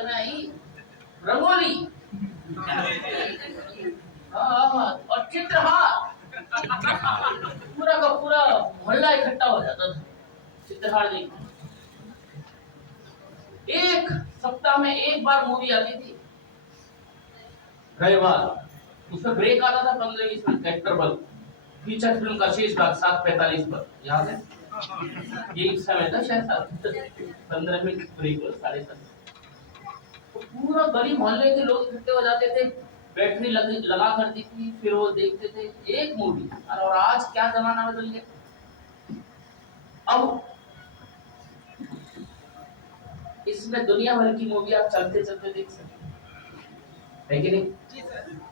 रात में आई रंगोली, हाँ, और चित्रहार, पूरा का पूरा मोहल्ला इकट्ठा हो जाता था चित्रहार देखने। एक सप्ताह में एक बार मूवी आती थी रविवार, उसमें ब्रेक आता था 15-20 मिनट का इंटरवल। फीचर फिल्म का शेष भाग 7:45 पर, याद है? ये समय था शायद 15 मिनट ब्रेक, 7:30। तो पूरा गली मोहल्ले के लोग इकट्ठे हो जाते थे, बैटरी लगा करती थी, फिर वो देखते थे एक मूवी। और आज क्या जमाना बदल गया, अब इसमें दुनिया भर की मूवी आप चलते चलते देख सकते है कि नहीं?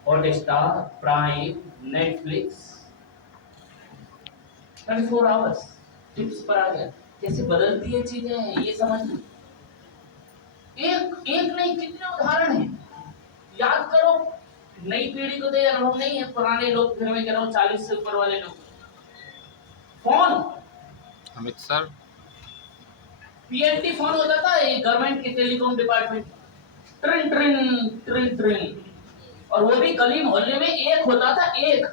Hotstar, prime, Netflix, 24 hours tips पर आ गया। कैसे बदलती है चीजें ये समझ लो। एक एक नहीं, कितने उदाहरण हैं, याद करो। नई पीढ़ी को तो ये अनुभव नहीं है, पुराने लोग, फिर मैं कह रहा हूँ 40 से ऊपर वाले लोग। Phone, Amit sir, PNT phone होता था ये गवर्नमेंट के टेलीकॉम डिपार्टमेंट, ट्रिन ट्रिन ट्रिन ट्रिन, और वो भी गली मोहल्ले में एक होता था, एक,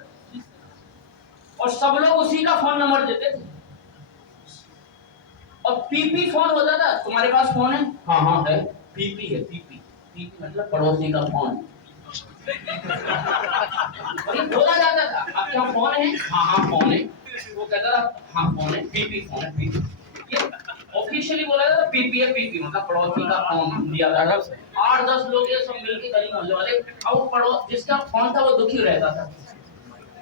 और सब लोग उसी का फोन नंबर देते थे। और पीपी फोन होता था, तुम्हारे पास फोन है? हाँ हाँ है। पीपी है, पीपी, पीपी मतलब पड़ोसी का फोन। और ये बोला जाता था, आपके यहाँ फोन है? हाँ हाँ फोन है। वो कहता था हाँ फोन है, पीपी फोन है, पीपी। ये ऑफिशियली बोला जाता था, पीपी है, पीपी मतलब पड़ोसी का फोन दिया जाता था। 8-10 लोग ये सब मिलके गली मोहल्ले वाले, अब वो पड़ोस जिसका फोन था वो दुखी रहता था।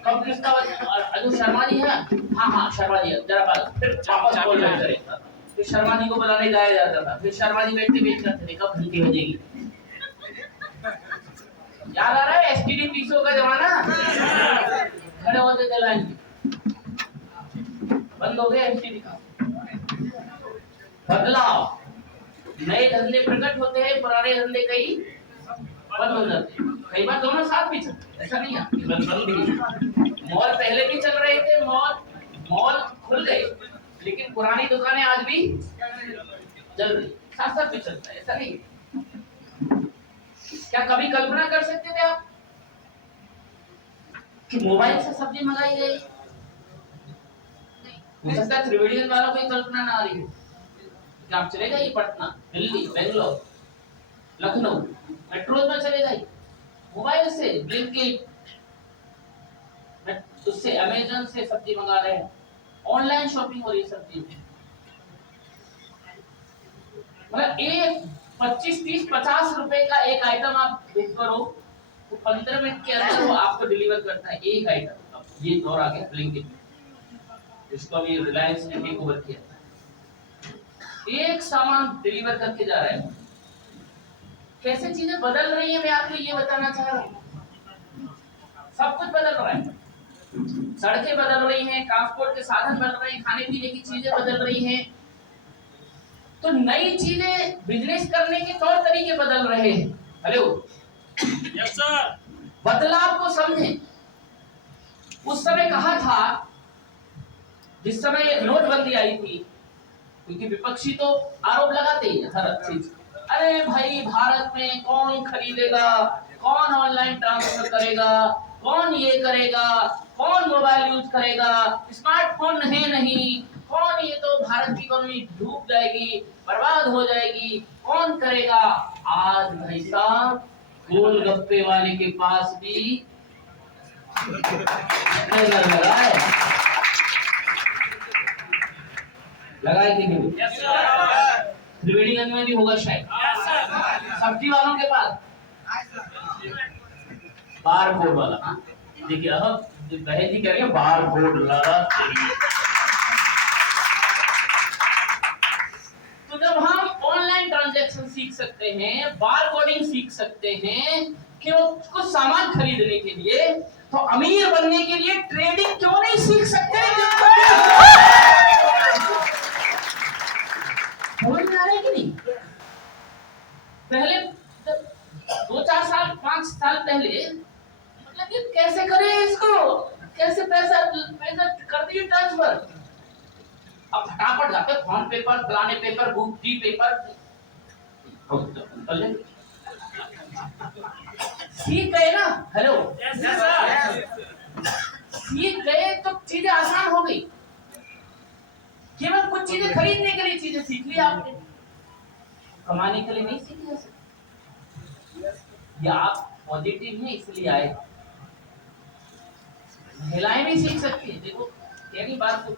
कब किसका? अजू शर्मा जी है? हाँ हाँ शर्मा जी, जरा बात, फिर वापस बोल रहे थे। फिर शर्मा जी को बुलाने जाया जाता था, फिर शर्मा जी बैठते वेट करते थे कब घंटी बजेगी। याद आ रहा है एसटीडी पीसो का जमाना? खड़े होते थे लाइन में, बंद हो गया एसटीडी का। बदलाव, नए धंधे प्रकट होते हैं, पुराने धंधे कई बंद हो जाते हैं। कई बार दोनों साथ भी चलते, ऐसा नहीं है कि बंद भी। मॉल पहले भी चल रहे थे, मॉल खुल गए, लेकिन पुरानी दुकानें आज भी चल रही, साथ साथ भी चलता है, ऐसा नहीं। क्या कभी कल्पना कर सकते थे आप कि मोबाइल से सब्जी मंगाई जाएगी? हो सकता है त्रिवेणीगंज वालों को ये कल्पना ना आ रही हो कि आप चले जाइए पटना, दिल्ली, बेंगलोर, लखनऊ, मेट्रो में चले जाइए मोबाइल से, ब्लिंकिट, उससे अमेज़न से सब्जी मंगा रहे हैं, ऑनलाइन शॉपिंग हो रही है सब्जी। मतलब एक 25-30-50 रुपए का एक आइटम आप बुक करो तो 15 मिनट के अंदर वो आपको डिलीवर करता है एक आइटम। ये दौर आ गया ब्लिंकिट, इसको भी रिलायंस ने टेक ओवर किया, एक सामान डिलीवर करके जा रहा है। कैसे चीजें बदल रही है, मैं आपको ये बताना चाह रहा हूँ। सब कुछ बदल रहा है, सड़कें बदल रही हैं, ट्रांसपोर्ट के साधन बदल रहे हैं, खाने पीने की चीजें बदल रही हैं, तो नई चीजें, बिजनेस करने के तौर तरीके बदल रहे हैं। Hello, yes sir. बदलाव को समझें। उस समय कहा था, जिस समय नोटबंदी आई थी, क्योंकि विपक्षी तो आरोप लगाते ही हर चीज, अरे भाई भारत में कौन खरीदेगा, कौन ऑनलाइन ट्रांसफर करेगा, कौन ये करेगा, कौन मोबाइल यूज करेगा, स्मार्टफोन है नहीं, कौन, ये तो भारत की इकोनॉमी डूब जाएगी, बर्बाद हो जाएगी, कौन करेगा। आज भाई साहब गोलगप्पे वाले के पास भी लगाए कि नहीं? Yes sir. त्रिवेणीगंज में भी होगा शायद। Yes sir. सब्जी वालों के पास बार कोड वाला, हाँ देखिए, अब बहन जी कह रही है बार कोड लगा चाहिए। तो जब हम ऑनलाइन ट्रांजैक्शन सीख सकते हैं, बार कोडिंग सीख सकते हैं कि वो कुछ सामान खरीदने के लिए, तो अमीर बनने के लिए ट्रेडिंग क्यों नहीं सीख सकते? समझ में आ रहा है कि नहीं? पहले 2-4 साल 5 साल पहले मतलब कि कैसे करें इसको, कैसे पैसा कर दिए ट्रांसफर। अब फटाफट जाते फोन पेपर, फलाने पेपर, बुक जी पेपर, कर ले। सीख गए ना, हेलो, सीख गए तो चीजें आसान हो गई। केवल कुछ चीजें खरीदने के लिए चीजें सीख ली आपने, कमाने के लिए नहीं सीखी जा सकती। या आप पॉजिटिव में इसलिए आए। महिलाएं भी सीख सकती है, देखो यानी बात को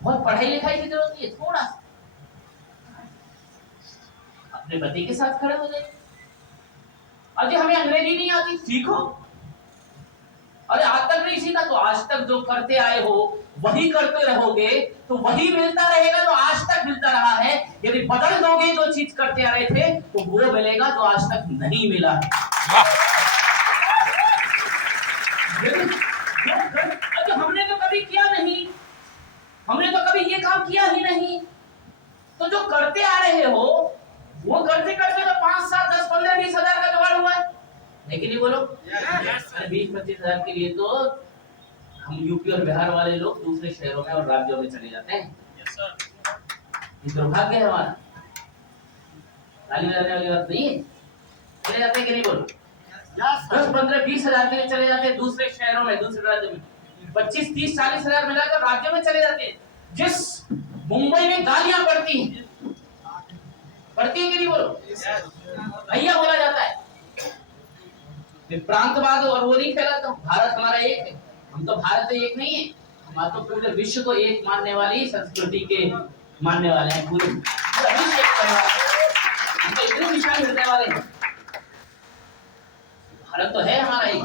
बहुत पढ़ाई लिखाई की जरूरत नहीं है, थोड़ा सा अपने पति के साथ खड़े हो जाए। अरे हमें अंग्रेजी नहीं आती, सीखो। अरे आज तक नहीं सीखा तो आज तक जो करते आए हो वही करते रहोगे तो वही मिलता रहेगा जो आज तक मिलता रहा है। यदि बदल दोगे जो चीज करते आ रहे थे तो वो मिलेगा जो आज तक नहीं मिला है। अरे हमने तो कभी किया नहीं, हमने तो कभी ये काम किया ही नहीं, तो जो करते आ रहे हो वो करते करते तो 5, 7, 10, 15, 20 हजार का जुगाड़ हुआ है। लेकिन ये बोलो 20-25 हजार के लिए तो हम यूपी और बिहार वाले लोग दूसरे शहरों में और राज्यों में चले जाते हैं। ये दुर्भाग्य है हमारा। ताली बजाने वाली बात नहीं है। चले जाते हैं कि नहीं बोलो? 10, 15, 20 हजार के लिए चले जाते हैं दूसरे शहरों में, दूसरे राज्यों में। 25, 30, 40 हजार मिलाकर राज्यों में चले जाते हैं। जिस मुंबई में गालियां पड़ती हैं, पड़ती है कि नहीं बोलो? भैया बोला जाता है। प्रांतवाद और वो नहीं फैलाता। भारत हमारा एक है, हम तो भारत से एक नहीं है, हम तो पूरे विश्व को एक मानने वाली संस्कृति के मानने वाले हैं। पूरे विश्व एक परिवार है, हम तो इतने विशाल हृदय वाले हैं। भारत तो है हमारा एक,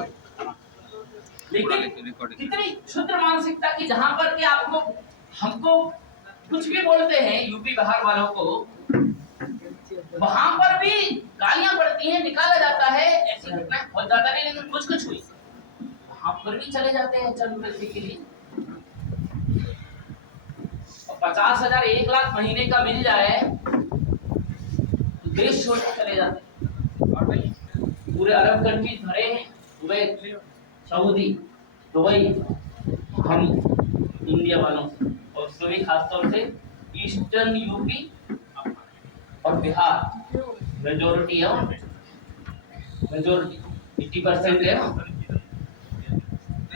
लेकिन कितनी क्षुद्र मानसिकता की, जहां पर कि आपको हमको कुछ भी बोलते हैं यूपी बिहार वालों को, वहां पर भी गालियां पड़ती हैं, निकाला जाता है। ऐसी घटनाएं बहुत ज्यादा नहीं लेकिन कुछ कुछ हुई, वहां पर भी चले जाते हैं चंद पैसे के लिए। 50 हजार 1 लाख महीने का मिल जाए तो देश छोड़ के चले जाते हैं। पूरे अरब कंट्रीज भरे हैं, दुबई, सऊदी, दुबई, हम इंडिया वालों से, और उसमें खासतौर से ईस्टर्न यूपी और बिहार मेजोरिटी है, मेजोरिटी 80% है ना,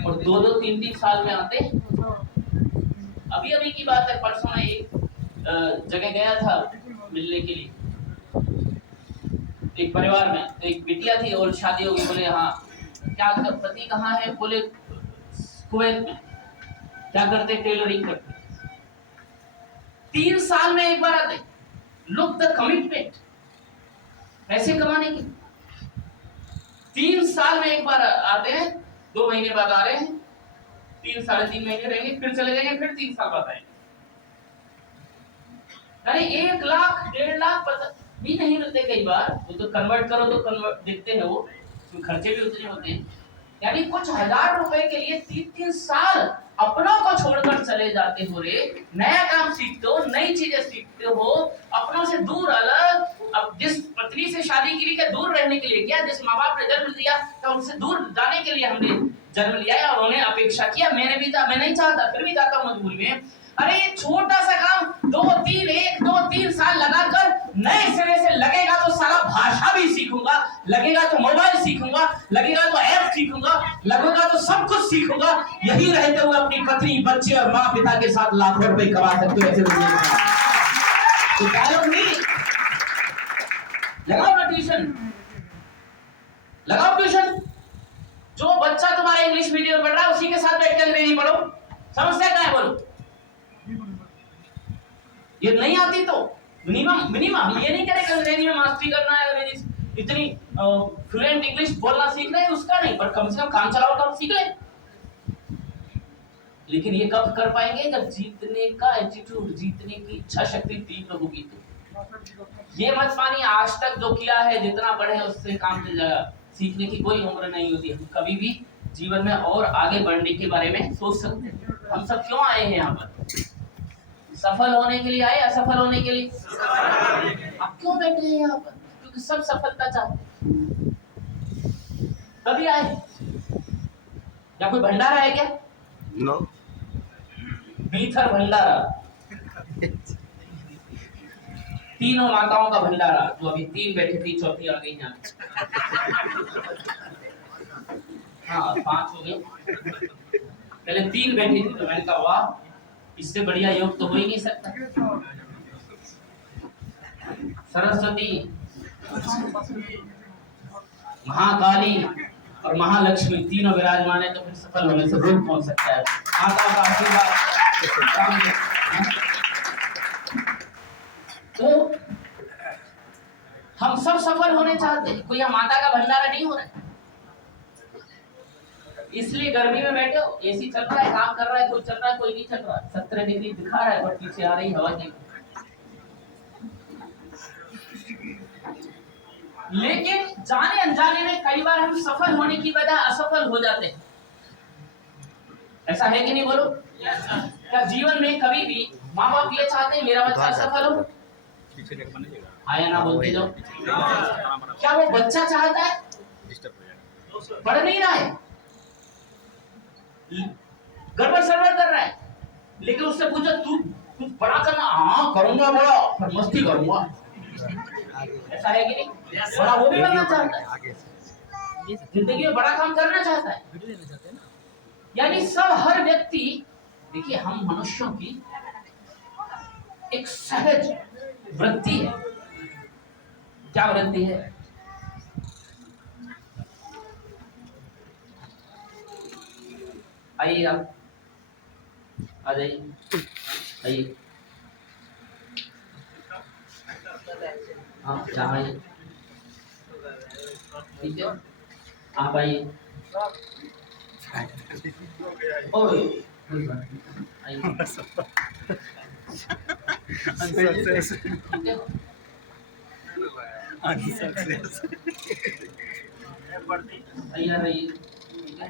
और 2-2, 3-3 साल में आते। अभी की बात है, परसों मैं एक जगह गया था मिलने के लिए, एक परिवार में, तो एक बिटिया थी और शादी हो गई। बोले हाँ क्या पति कहाँ है? बोले कुवैत में। क्या करते? टेलरिंग करते। 3 साल में एक बार आते। लुक द कमिटमेंट, पैसे कमाने की। 3 साल में एक बार आते हैं, 2 महीने बाद आ रहे हैं, 3, 3.5 महीने रहेंगे, फिर चले जाएंगे, फिर 3 साल बाद आएंगे। अरे 1 लाख 1.5 लाख भी नहीं मिलते कई बार। वो तो कन्वर्ट करो तो कन्वर्ट दिखते हैं, वो खर्चे भी उतने होते हैं। यानी कुछ हजार रुपए के लिए 3-3 साल अपनों को छोड़कर चले जाते हो रे। नया काम सीखते हो, नई चीजें सीखते हो, अपनों से दूर अलग। अब जिस पत्नी से शादी की क्या दूर रहने के लिए? क्या जिस माँ बाप ने जन्म दिया तो उनसे दूर जाने के लिए हमने जन्म लिया है, और उन्होंने अपेक्षा किया। मैंने भी मैं नहीं चाहता, फिर भी जाता हूँ मजबूरी में। अरे छोटा सा काम 2-3 साल लगाकर नए सिरे से लगेगा तो सारा भाषा भी सीखूंगा, लगेगा तो मोबाइल सीखूंगा, लगेगा तो ऐप सीखूंगा, लगेगा तो सब कुछ सीखूंगा। यही रहते हुए अपनी पत्नी, बच्चे और माँ पिता के साथ लाखों रुपए कमा सकते हो। ऐसे तो डायलॉग नहीं लगाओ ना, ट्यूशन लगाओ। ट्यूशन जो बच्चा तुम्हारा इंग्लिश मीडियम पढ़ रहा है उसी के साथ बैठ कर अंग्रेजी पढ़ो। समस्या क्या है बोलो? ये नहीं आती तो मिनिमम ये नहीं करेगा अंग्रेजी में मास्टरी करना है, अंग्रेजी इतनी फ्लुएंट इंग्लिश बोलना सीखना है उसका नहीं, पर कम से कम काम चलाओ तो सीख ले। लेकिन ये कब कर पाएंगे? जब जीतने का एटीट्यूड, जीतने की इच्छा शक्ति तीव्र होगी। तो ये मत मानिए आज तक जो किया है, जितना पढ़े उससे काम मिल जाएगा। सीखने की कोई उम्र नहीं होती। हम कभी भी जीवन में और आगे बढ़ने के बारे में सोच सकते हैं। हम सब क्यों आए हैं यहाँ पर? सफल होने के लिए आए, असफल होने के लिए? आप क्यों बैठे हैं यहाँ पर? क्योंकि सब सफलता चाहते हैं। कभी आए? या कोई भंडारा है क्या? नो। बीथर भंडारा तीनों माताओं का भंडारा, जो अभी 3 बैठी थी, चौथी आ गई यहाँ। हाँ 5 हो गए, पहले 3 बैठी थी तो मैंने कहा वाह, इससे बढ़िया योग तो हो ही नहीं सकता। सरस्वती, महाकाली और महालक्ष्मी तीनों विराजमान है, तो फिर सफल होने से रोक कौन सकता है। माता का आशीर्वाद। तो हम सब सफल होने चाहते हैं, कोई माता का भंडारा नहीं हो रहा है, इसलिए गर्मी में बैठे हो, एसी चल रहा है, काम कर रहा है, कोई चल रहा है, कोई नहीं चल रहा, 17 डिग्री दिखा रहा है, पर पीछे आ रही हवा की। लेकिन जाने अनजाने में कई बार हम सफल होने की बजाय असफल हो जाते हैं, ऐसा है कि नहीं बोलो? क्या जीवन में कभी भी माँ बाप ये चाहते हैं मेरा बच्चा सफल हो? आया ना बोलते जाओ। क्या वो बच्चा चाहता है? पढ़ नहीं रहा है, गड़बड़ सड़बड़ कर रहा है, लेकिन उससे पूछो तू कुछ बड़ा करना, हाँ करूंगा बड़ा, पर मस्ती करूंगा, ऐसा है कि नहीं? बड़ा वो भी बनना चाहता है, जिंदगी में बड़ा काम करना चाहता है। यानी सब हर व्यक्ति, देखिए हम मनुष्यों की एक सहज वृत्ति है। क्या वृत्ति है? आइए आप आ जाइए, आइए, हाँ यहाँ आइए, ठीक है, आप आइए, ओए आइए, ठीक है, आइए रहिए, ठीक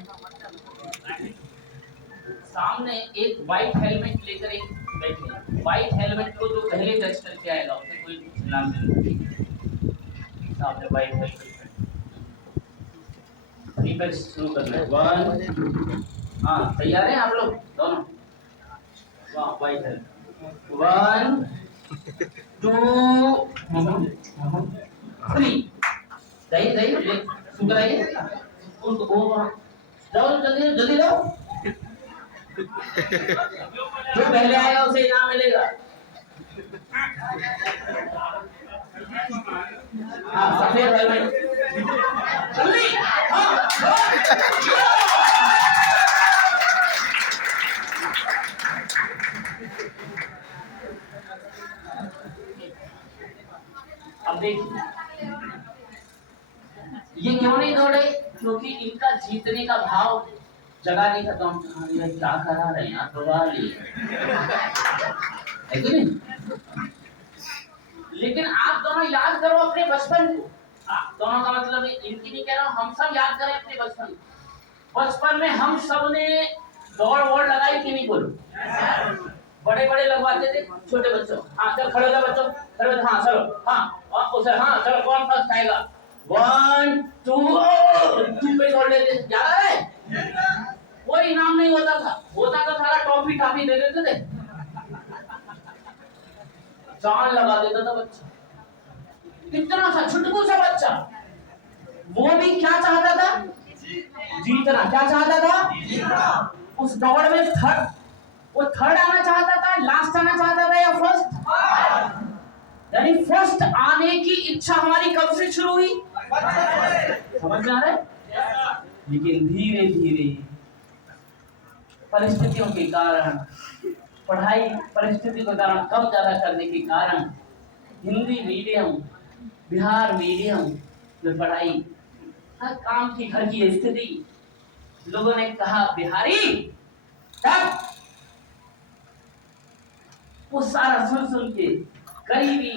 है। सामने एक व्हाइट हेलमेट लेकर एक बैठे, व्हाइट हेलमेट को जो पहले टच करके आएगा उसे कोई इनाम मिलेगा। सामने व्हाइट हेलमेट पर शुरू करना है, 1, हाँ तैयार हैं आप लोग दोनों? वाह व्हाइट हेलमेट, 1 2 3, जाइए जाइए, शुरू कराइए उनको, वो जाओ जल्दी जल्दी जाओ, जो पहले आएगा उसे इनाम मिलेगा। हाँ सफेद हेलमेट, जल्दी, हाँ अब देखिए ये क्यों नहीं दौड़े, क्योंकि इनका जीतने का भाव जगा नहीं था। तो ये क्या करा रहे हैं तो है कि नहीं? लेकिन आप दोनों याद करो अपने बचपन को, दोनों का मतलब इनकी नहीं कह रहा हूं, हम सब याद करें अपने बचपन को। बचपन में हम सब ने दौड़ वोड़ लगाई कि नहीं बोलो? बड़े बड़े लगवाते थे छोटे बच्चों, हाँ चल खड़े हो जाओ बच्चों, खड़े हो, हाँ चलो, हाँ और उसे, हाँ चलो कौन फर्स्ट आएगा, 1 2 2 पे छोड़ लेते, याद है? कोई इनाम नहीं होता था, होता तो सारा टॉफी टाफी दे देते थे, जान लगा देता था बच्चा, कितना सा छुटकू सा बच्चा, वो भी क्या चाहता था? जीतना। क्या चाहता था? उस दौड़ में थर्ड, वो थर्ड आना चाहता था, लास्ट आना चाहता था या फर्स्ट? यानी फर्स्ट आने की इच्छा हमारी कब से शुरू हुई? समझ में आ रहा है? लेकिन धीरे धीरे परिस्थितियों के कारण, पढ़ाई परिस्थिति के कारण कम ज्यादा करने के कारण हिंदी मीडियम, बिहार मीडियम में पढ़ाई, हर काम की घर की स्थिति, लोगों ने कहा बिहारी तब, वो सारा सुन सुन के, गरीबी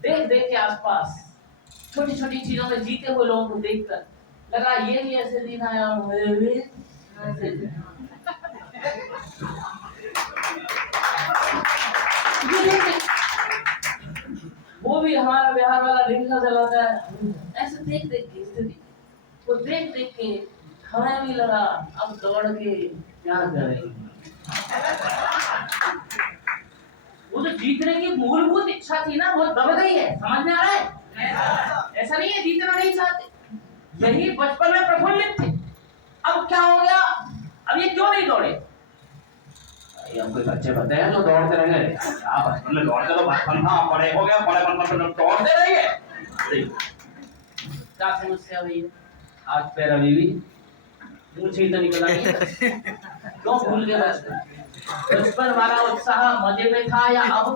देख देख के, आसपास छोटी छोटी चीजों में जीते हुए लोगों को देखकर लगा ये भी ऐसे दिन आया, वो भी हमारा बिहार वाला रिक्शा चलाता है, ऐसे देख देख के स्थिति, वो देख देख के हमें भी लगा अब दौड़ के क्या करेंगे। वो जो जीतने की मूलभूत इच्छा थी ना, वो दब गई है। समझ में आ रहा है? ऐसा नहीं है जीतना नहीं चाहते, यही बचपन में प्रफुल्लित थे। अब क्या हो गया? अब ये क्यों नहीं दौड़े? ये हम कोई बच्चे बनते हैं जो दौड़ते रहेंगे? क्या बचपन में दौड़ते तो बचपन था, बड़े हो गया, बड़े बन दौड़ते रहेंगे। क्या समस्या हुई है? हाथ पैर अभी भी मुझे तो निकला नहीं। क्यों भूल गए बचपन वाला उत्साह? मजे में था या अब?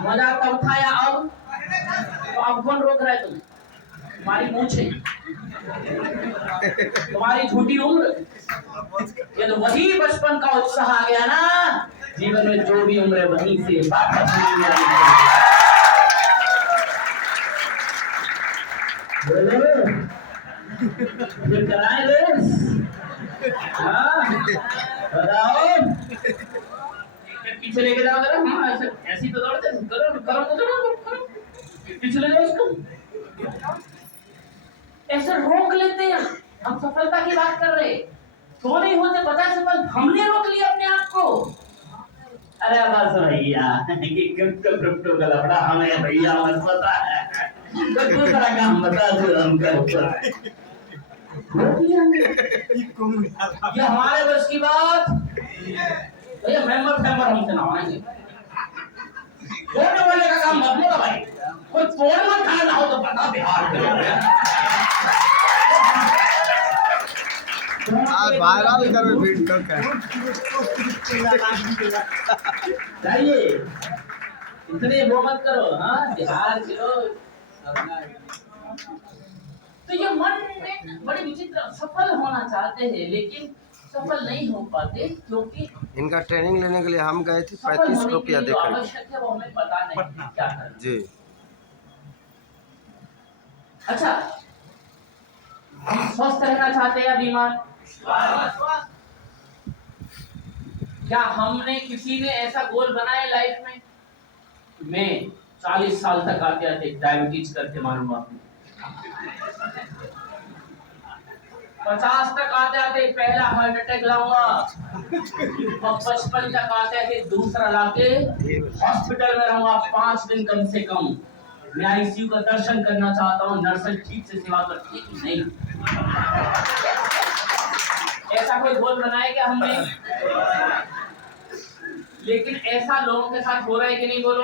मजा तब था या अब? तो अब कौन रोक रहा है तुम्हें? तुम्हारी मूछें, तुम्हारी झूठी उम्र। ये तो वही बचपन का उत्साह आ गया ना, जीवन में जो भी उम्र है वहीं से वापस फिर कराए रेस। बताओ, पीछे लेके जाओ जरा। हाँ ऐसी तो दौड़ते, करो करो करो, पीछे ले जाओ उसको। ऐसे रोक लेते हैं। हम सफलता की बात कर रहे, तो नहीं होते पता है सफल, हमने रोक लिया अपने आप को। अरे बस भैया कि क्रिप्टो का लफड़ा हमें भैया बस पता है, तो दूसरा काम बता दो हम करते। ये हमारे बस की बात भैया। मेंबर हमसे ना होंगे, तोड़ने वाले का काम मत बोलो भाई। कोई तोड़ना खाना हो तो पता बिहार के आज वायरल कर वीडियो का चाहिए, इतने वो मत करो। हाँ बिहार के लोग तो ये मन में बड़ी विचित्र, सफल होना चाहते हैं लेकिन सफल नहीं हो पाते, क्योंकि इनका ट्रेनिंग लेने के लिए हम गए थे। सफल 35 होने के रुपया लिए दे जो कर आवश्यक है वो हमें पता नहीं क्या करें। जी। अच्छा, हम स्वस्थ रहना चाहते हैं या बीमार? क्या हमने किसी ने ऐसा गोल बनाया लाइफ में, मैं 40 साल तक आते आते डायबिटीज करके मारूंगा, 50 तक आते आते पहला हार्ट अटैक लाऊंगा, और 55 तक आते आते दूसरा लाके हॉस्पिटल में रहूंगा 5 दिन कम से कम। मैं आईसीयू का दर्शन करना चाहता हूँ, नर्सें ठीक से सेवा करती है कि नहीं। ऐसा कोई गोल बनाया क्या हमने? लेकिन ऐसा लोगों के साथ हो रहा है कि नहीं? बोलो।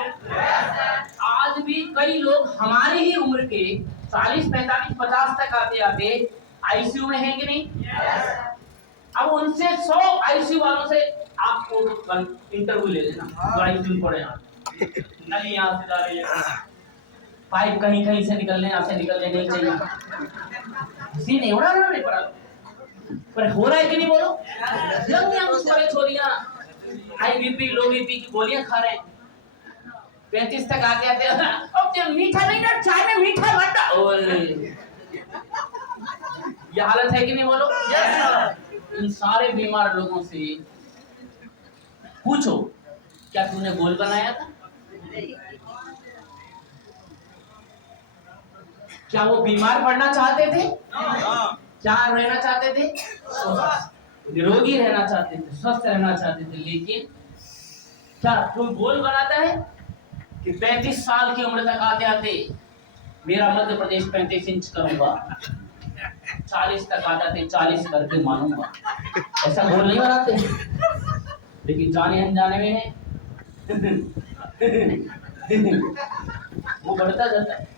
आज भी कई लोग हमारी ही उम्र के 40, 45, 50 तक आते आते आईसीयू में हैं कि नहीं? अब उनसे 100 आईसीयू वालों से आपको इंटरव्यू ले लेना, तो आईसीयू पड़े नली यहाँ से जा रही है, पाइप कहीं कहीं से निकलने यहाँ से निकलने नहीं चाहिए, सीन नहीं हो रहा है पड़ा, पर हो रहा है कि नहीं? बोलो। जब छोरियां हाई बीपी लो बीपी की गोलियां खा रहे हैं, 35 तक आते आते अब मीठा नहीं ना, चाय में मीठा मत डालो। ये हालत है कि नहीं? बोलो। इन सारे बीमार लोगों से पूछो, क्या तूने गोल बनाया था? क्या वो बीमार पड़ना चाहते थे? क्या रहना चाहते थे? निरोगी रहना चाहते थे, स्वस्थ रहना चाहते थे। लेकिन क्या कोई गोल बनाता है कि 35 साल की उम्र तक आते आते मेरा मध्य प्रदेश 35 इंच करूंगा, 40 तक आ जाते 40 करके मानूंगा? ऐसा गोल नहीं बनाते, लेकिन जाने अनजाने में वो बढ़ता जाता है।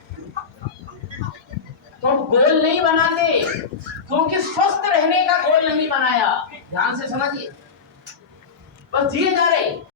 तो गोल नहीं बनाते क्योंकि स्वस्थ रहने का गोल नहीं बनाया। ध्यान से समझिए, बस जिए जा रहे।